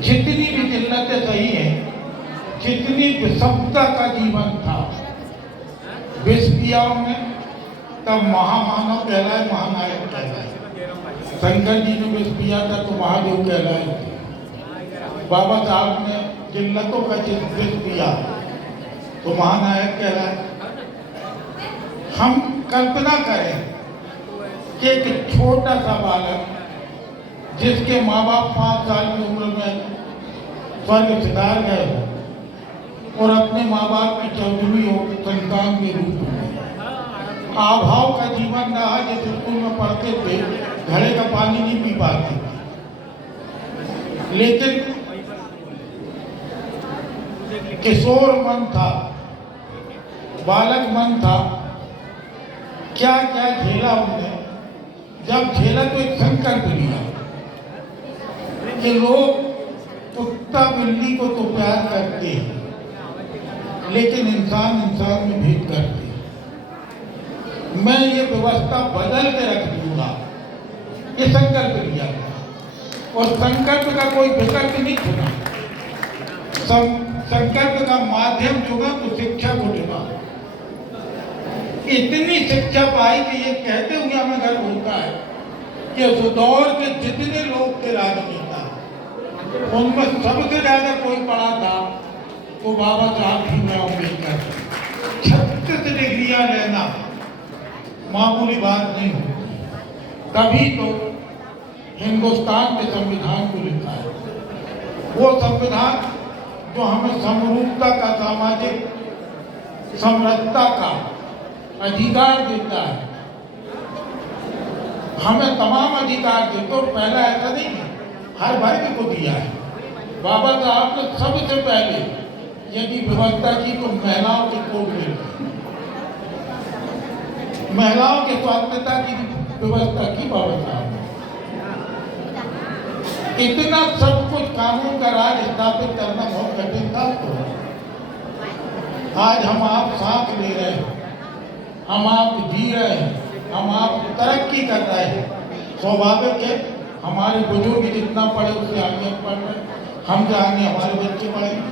जितनी भी जिल्लतें सही हैं, जितनी विषमता का जीवन था, विष पिया उन्होंने, तब महामानव कहलाए, महानायक कहलाए। शंकर जी ने विष पिया था तो महादेव कहलाए थे। बाबा साहब ने जिल्लतों का विष पिया तो महानायक कहलाए। हम कल्पना करें कि एक छोटा सा बालक जिसके माँ बाप 5 साल की उम्र में स्वर्ग सिधार गए हो और अपने माँ बाप की 14वीं संतान के रूप में अभाव का जीवन रहा, जैसे स्कूल में पढ़ते थे घड़े का पानी नहीं पी पाते थे, लेकिन किशोर मन था, बालक मन था। क्या क्या झेला उन्होंने, जब झेला तो एक संकल्प लिया कि लोग कुत्ता बिल्ली को तो प्यार करते हैं लेकिन इंसान इंसान में भेद करते हैं। मैं ये व्यवस्था बदल के रख दूंगा, ये संकल्प लिया था। और संकल्प का कोई विकल्प नहीं चुना, संकल्प का माध्यम चुना तो शिक्षा को चुना। इतनी शिक्षा पाई कि ये कहते हुए हमें गर्व होता है कि उस दौर के जितने लोग थे राजनेता, उनमें सबसे ज्यादा कोई पढ़ा था तो बाबा साहब भीमराव अम्बेडकर। 36 डिग्रियां लेना मामूली बात नहीं होती, तभी तो हिंदुस्तान के संविधान को लिखा है। वो संविधान जो हमें समरूपता का, सामाजिक समरसता का अधिकार देता है, हमें तमाम अधिकार देते। तो पहला ऐसा नहीं है हर वर्ग को दिया है। बाबा साहब ने सबसे पहले यदि व्यवस्था की तो महिलाओं के कोड ले, महिलाओं के स्वास्थ्यता की व्यवस्था की बाबा साहब ने। इतना सब कुछ कानून का राज स्थापित करना बहुत कठिन था। तो आज हम आप सांस ले रहे हैं, हम आप जी रहे हैं, हम आप तरक्की कर रहे हैं। स्वाभाविक है हमारे बुजुर्ग जितना पढ़े उससे आगे पढ़ रहे, हम जाने हमारे बच्चे पढ़ेंगे।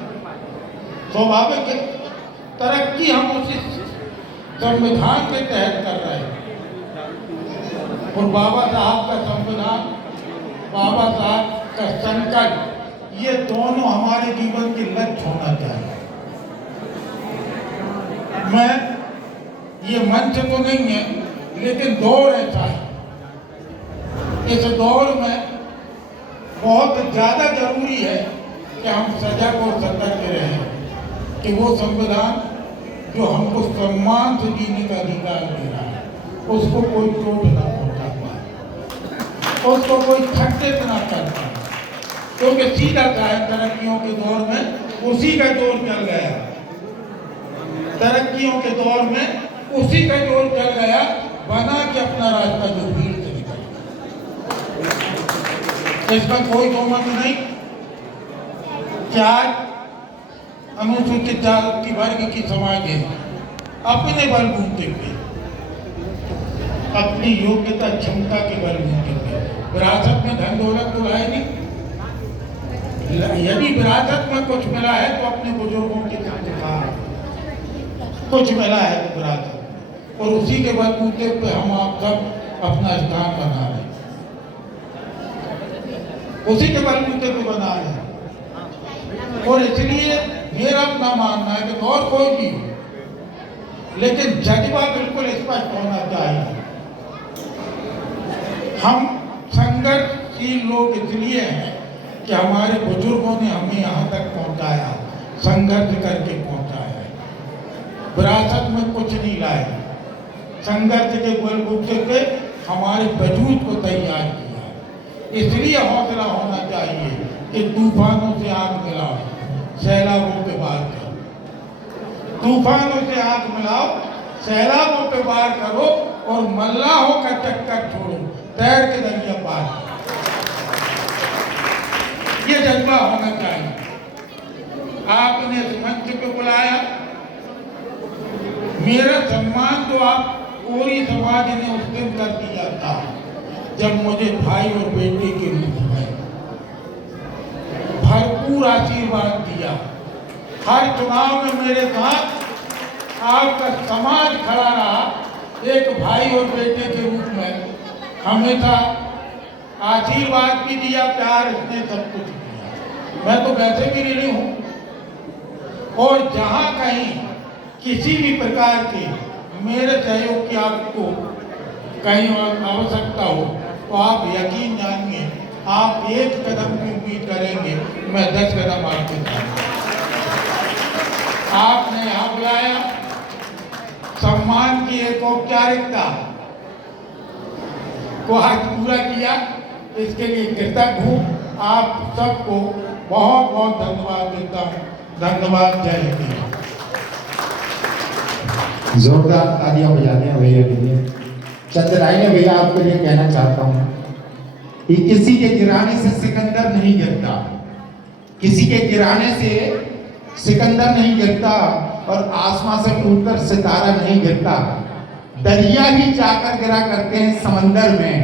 स्वाभाविक है तरक्की हम उसी संविधान के तहत कर रहे हैं। और बाबा साहब का संविधान, बाबा साहब का संकल्प, ये दोनों हमारे जीवन के लक्ष्य होना चाहिए। मैं ये मंच तो नहीं है लेकिन दौर ऐसा है, इस दौर में बहुत ज्यादा जरूरी है कि हम सजग और सतर्क रहें कि वो संविधान जो हमको सम्मान से जीने का अधिकार दे रहा है उसको कोई चोट ना पहुंचा पाए, उसको कोई खंडित ना कर पाए। क्योंकि सीधा का है तरक्कियों के दौर में उसी का जोर चल गया, तरक्कियों के दौर में उसी का जोर चल गया, बना के अपना रास्ता जो भीड़ से निकल गया। इसमें कोई दो मत नहीं। क्या अनुसूचित जाति वर्ग की समाज है अपने बलबूते पे, अपनी योग्यता क्षमता के बलबूते पे, विरासत में धन दौलत तो है नहीं। यदि विरासत में कुछ मिला है तो अपने बुजुर्गों के संस्कार, कुछ मिला है तो विरासत, और उसी के बलबूते पे हम आप सब अपना स्थान बना रहे हैं, उसी के बलबूते पे बना रहे हैं। और इसलिए मेरा अपना मानना है कि और कोई भी हो, लेकिन जज्बा बिल्कुल स्पष्ट होना चाहिए। हम संघर्षशील लोग इसलिए हैं कि हमारे बुजुर्गों ने हमें यहाँ तक पहुँचाया, संघर्ष करके पहुँचाया, विरासत में कुछ नहीं लाए, संघर्ष के बलबूते पे हमारे वजूद को तैयार किया। इसलिए हौसला होना चाहिए कि तूफानों से आग मिलाओ, सैलाबों पे वार करो, तूफानों से आग मिलाओ, सैलाबों पे वार करो और मल्लाहों का चक्कर छोड़ो, तैर के दरिया पार करो। ये जज्बा होना चाहिए। आपने इस मंच पे बुलाया, मेरा सम्मान तो आप पूरी समाज ने उस दिन कर दिया था जब मुझे भाई और बेटे के रूप में भर भरपूर आशीर्वाद दिया। हर चुनाव में मेरे साथ आपका समाज खड़ा रहा, एक भाई और बेटे के रूप में हमेशा आशीर्वाद भी दिया, प्यार इसने सब कुछ दिया। मैं तो वैसे भी ऋणी हूँ और जहाँ कहीं किसी भी प्रकार के मेरे सहयोग की आपको कहीं आवश्यकता हो तो आप यकीन जानिए, आप एक कदम की उम्मीद करेंगे, मैं 10 कदम आपके साथ। आपने यहाँ बुलाया, सम्मान की एक औपचारिकता को आज पूरा किया, इसके लिए कृतज्ञ हूँ। आप सबको बहुत बहुत धन्यवाद देता हूँ। धन्यवाद, जय हिंद। जोरदार तालियां बजाते हैं भैया के लिए। चंद्रायन भैया, आपके लिए कहना चाहता हूँ कि किसी के गिराने से सिकंदर नहीं गिरता, किसी के गिराने से सिकंदर नहीं गिरता और आसमां से टूटकर सितारा नहीं गिरता। दरिया ही जाकर गिरा करते हैं समंदर में,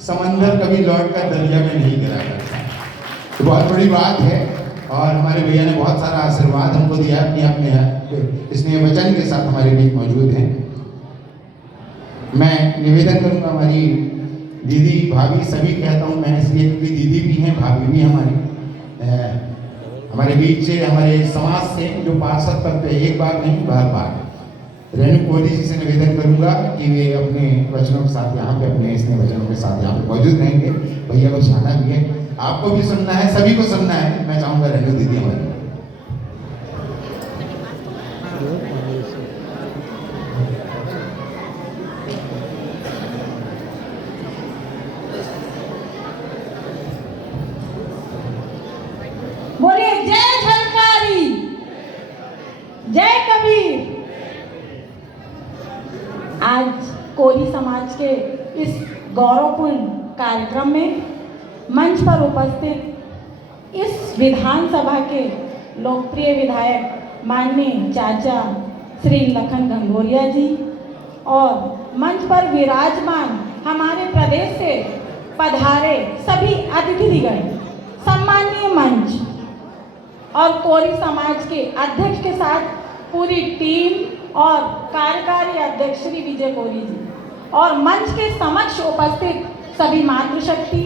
समंदर कभी लौटकर दरिया में नहीं गिरा करता। तो बहुत बड़ी बात है और हमारे भैया ने बहुत सारा आशीर्वाद हमको दिया अपने स्नेह वचन के साथ हमारे बीच मौजूद हैं। मैं निवेदन करूंगा, हमारी दीदी भाभी सभी कहता हूं मैं इसलिए क्योंकि दीदी भी हैं, भाभी भी हमारे बीच से, हमारे समाज से जो पार्षद पद पे एक बार नहीं बार बार रेणु कोहली जी से निवेदन करूंगा कि वे अपने वचनों के साथ यहाँ पे, अपने स्नेह वचनों के साथ यहाँ पे मौजूद रहेंगे। भैया को सुनना भी है, आपको भी सुनना है, सभी को सुनना है। मैं चाहूंगा रेणु दीदी हमारी। बोलिए जय झलकारी, जय कबीर। आज कोली समाज के इस गौरवपूर्ण कार्यक्रम में मंच पर उपस्थित इस विधानसभा के लोकप्रिय विधायक माननीय चाचा श्री लखन घंघोरिया जी और मंच पर विराजमान हमारे प्रदेश से पधारे सभी अतिथिगण, सम्मानीय मंच और कोली समाज के अध्यक्ष के साथ पूरी टीम और कार्यकारी अध्यक्ष श्री विजय कोहली जी और मंच के समक्ष उपस्थित सभी मातृशक्ति,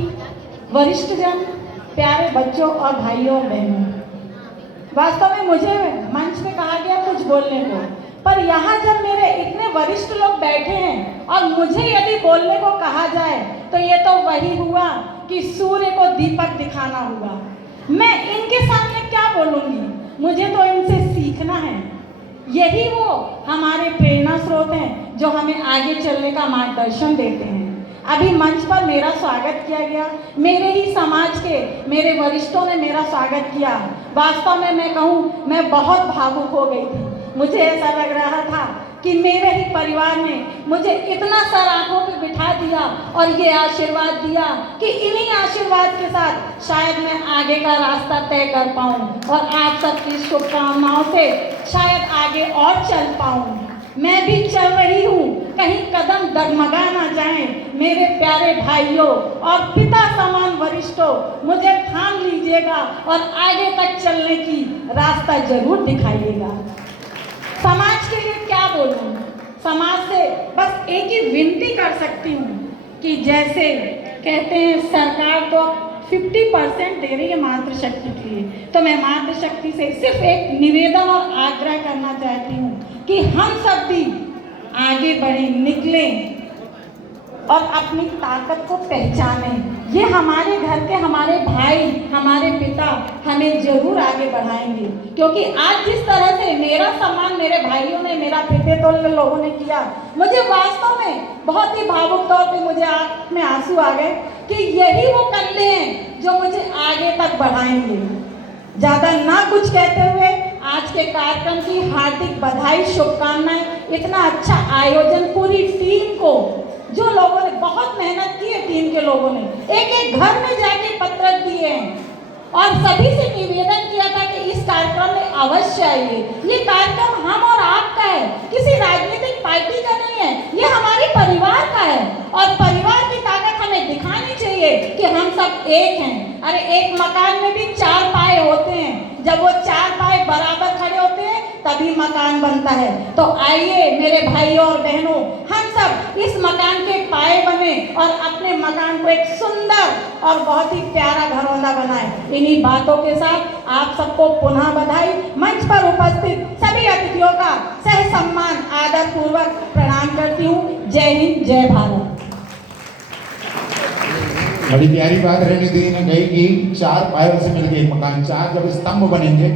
वरिष्ठजन, प्यारे बच्चों और भाइयों और बहनों। वास्तव में मुझे मंच पे कहा गया कुछ बोलने को, पर यहाँ जब मेरे इतने वरिष्ठ लोग बैठे हैं और मुझे यदि बोलने को कहा जाए तो ये तो वही हुआ कि सूर्य को दीपक दिखाना हुआ। मैं इनके सामने क्या बोलूँगी, मुझे तो इनसे सीखना है। यही वो हमारे प्रेरणा स्रोत हैं जो हमें आगे चलने का मार्गदर्शन देते हैं। अभी मंच पर मेरा स्वागत किया गया, मेरे ही समाज के मेरे वरिष्ठों ने मेरा स्वागत किया। वास्तव में मैं कहूँ, मैं बहुत भावुक हो गई थी। मुझे ऐसा लग रहा था कि मेरे ही परिवार ने मुझे इतना सर आंखों पे बिठा दिया और ये आशीर्वाद दिया कि इन्हीं आशीर्वाद के साथ शायद मैं आगे का रास्ता तय कर पाऊँ और आप सबकी शुभकामनाओं से शायद आगे और चल पाऊँ। मैं भी चल रही हूँ, कहीं कदम डगमगा ना जाए। मेरे प्यारे भाइयों और पिता समान वरिष्ठों, मुझे थाम लीजिएगा और आगे तक चलने की रास्ता जरूर दिखाइएगा। समाज के लिए क्या बोलूं, समाज से बस एक ही विनती कर सकती हूँ कि जैसे कहते हैं सरकार तो 50% दे रही है मातृशक्ति के लिए, तो मैं मातृशक्ति से सिर्फ एक निवेदन और आग्रह करना चाहती हूँ कि हम सब भी आगे बढ़े, निकलें और अपनी ताकत को पहचानें। ये हमारे घर के हमारे भाई, हमारे पिता हमें जरूर आगे बढ़ाएंगे, क्योंकि आज जिस तरह से मेरा सम्मान मेरे भाइयों ने, मेरा पिते तो लोगों ने किया, मुझे वास्तव में बहुत ही भावुक तौर पे मुझे आँख में आंसू आ गए कि यही वो कंधे हैं जो मुझे आगे तक बढ़ाएंगे। ज़्यादा ना कुछ कहते हुए आज के कार्यक्रम की हार्दिक बधाई, शुभकामनाएं। इतना अच्छा आयोजन पूरी टीम को, जो लोगों ने बहुत मेहनत की है, टीम के लोगों ने एक एक घर में जाके पत्र दिए हैं और सभी से निवेदन किया था कि इस कार्यक्रम में अवश्य आइए। ये कार्यक्रम हम और आपका है, किसी राजनीतिक पार्टी का नहीं है, ये हमारे परिवार का है और परिवार की ताकत हमें दिखानी चाहिए कि हम सब एक हैं। अरे एक मकान में भी 4 पाए होते जब वो चार पाए बराबर खड़े होते हैं तभी मकान बनता है। तो आइए मेरे भाइयों और बहनों, हम सब इस मकान के पाए बने और अपने मकान को एक सुंदर और बहुत ही प्यारा घरौंदा बनाए। इन्हीं बातों के साथ आप सबको पुनः बधाई। मंच पर उपस्थित सभी अतिथियों का सह सम्मान आदर पूर्वक प्रणाम करती हूँ। जय हिंद, जय भारत। बड़ी प्यारी बात रेणु दीदी ने कही कि चार पायों से मिलकर एक मकान, चार जब स्तंभ बनेंगे